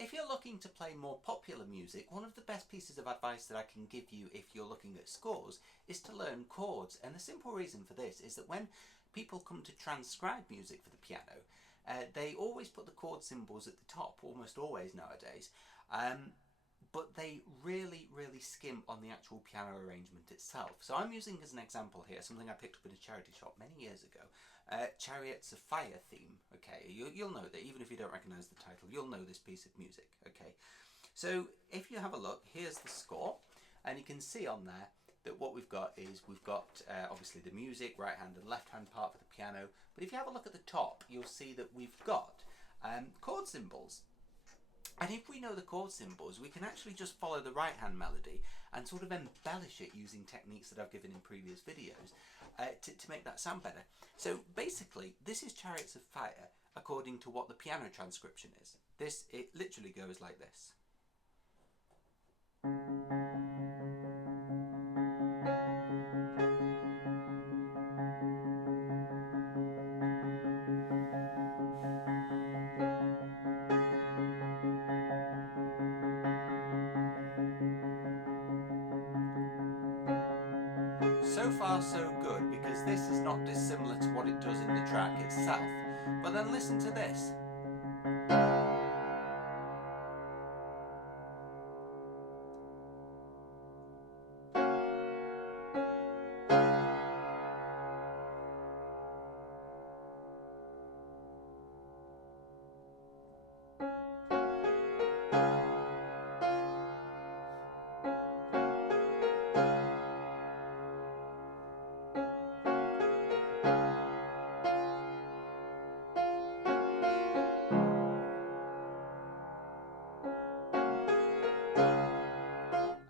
if you're looking to play more popular music, one of the best pieces of advice that I can give you if you're looking at scores is to learn chords. And the simple reason for this is that when people come to transcribe music for the piano, they always put the chord symbols at the top, almost always nowadays, but they really skim on the actual piano arrangement itself. So I'm using as an example here something I picked up in a charity shop many years ago, Chariots of Fire theme. Okay, you'll know that even if you don't recognise the title, you'll know this piece of music. Okay, so if you have a look, here's the score, and you can see on there that what we've got is obviously the music, right hand and left hand part for the piano, but if you have a look at the top, you'll see that we've got chord symbols. And if we know the chord symbols, we can actually just follow the right hand melody and sort of embellish it using techniques that I've given in previous videos to make that sound better. So basically, this is Chariots of Fire according to what the piano transcription is. It literally goes like this. So far so good, because this is not dissimilar to what it does in the track itself. But then listen to this.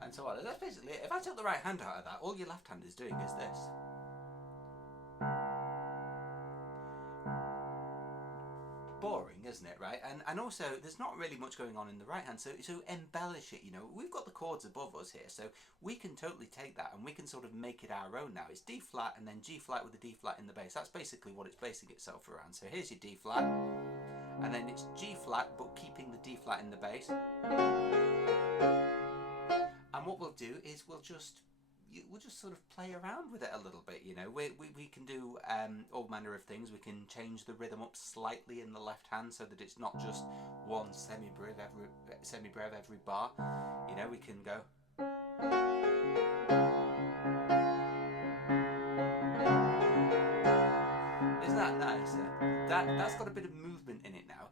And so on. That's basically it. If I took the right hand out of that, all your left hand is doing is this. Boring, isn't it, right? And also, there's not really much going on in the right hand, so embellish it, you know. We've got the chords above us here, so we can totally take that and we can sort of make it our own now. It's D flat and then G flat with a D flat in the bass. That's basically what it's basing itself around. So here's your D flat, and then it's G flat, but keeping the D flat in the bass. And what we'll do is we'll just sort of play around with it a little bit, you know. We can do all manner of things. We can change the rhythm up slightly in the left hand so that it's not just one semi-breve every bar. You know, we can go. Isn't that nice? That's got a bit of movement in it now.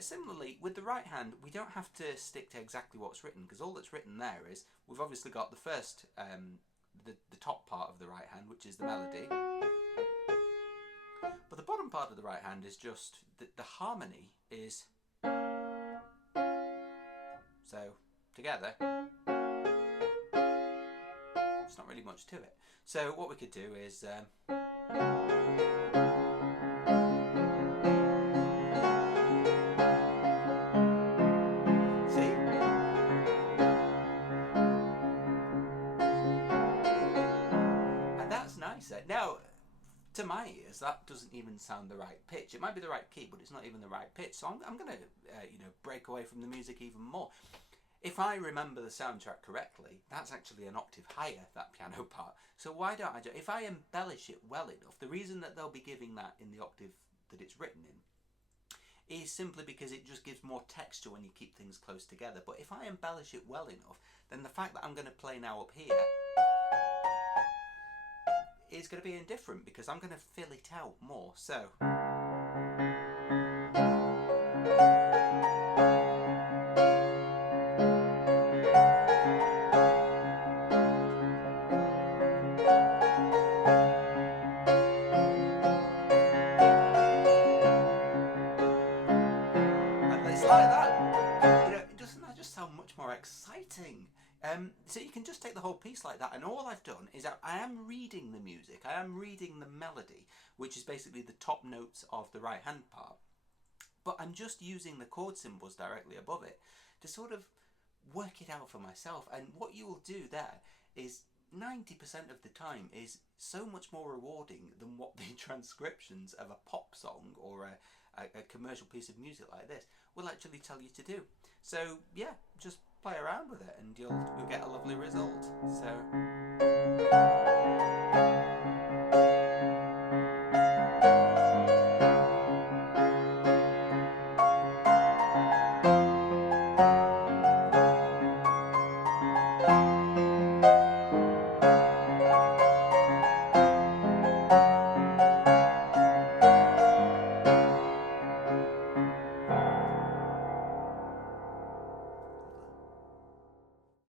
Similarly, with the right hand, we don't have to stick to exactly what's written, because all that's written there is, we've obviously got the first, the top part of the right hand, which is the melody. But the bottom part of the right hand is just, the harmony is, so, together. It's not really much to it. So what we could do is, now, to my ears, that doesn't even sound the right pitch. It might be the right key, but it's not even the right pitch. So I'm going to, break away from the music even more. If I remember the soundtrack correctly, that's actually an octave higher, that piano part. So why don't I if I embellish it well enough, the reason that they'll be giving that in the octave that it's written in is simply because it just gives more texture when you keep things close together. But if I embellish it well enough, then the fact that I'm going to play now up here is going to be indifferent, because I'm going to fill it out more. So and it's like that. You know, doesn't that just sound much more exciting? So you can just take the whole piece like that, and all I've done is I am reading the music, I am reading the melody, which is basically the top notes of the right hand part, but I'm just using the chord symbols directly above it to sort of work it out for myself. And what you will do there is 90% of the time is so much more rewarding than what the transcriptions of a pop song or a commercial piece of music like this will actually tell you to do. So yeah, just play around with it and you'll get a lovely result. So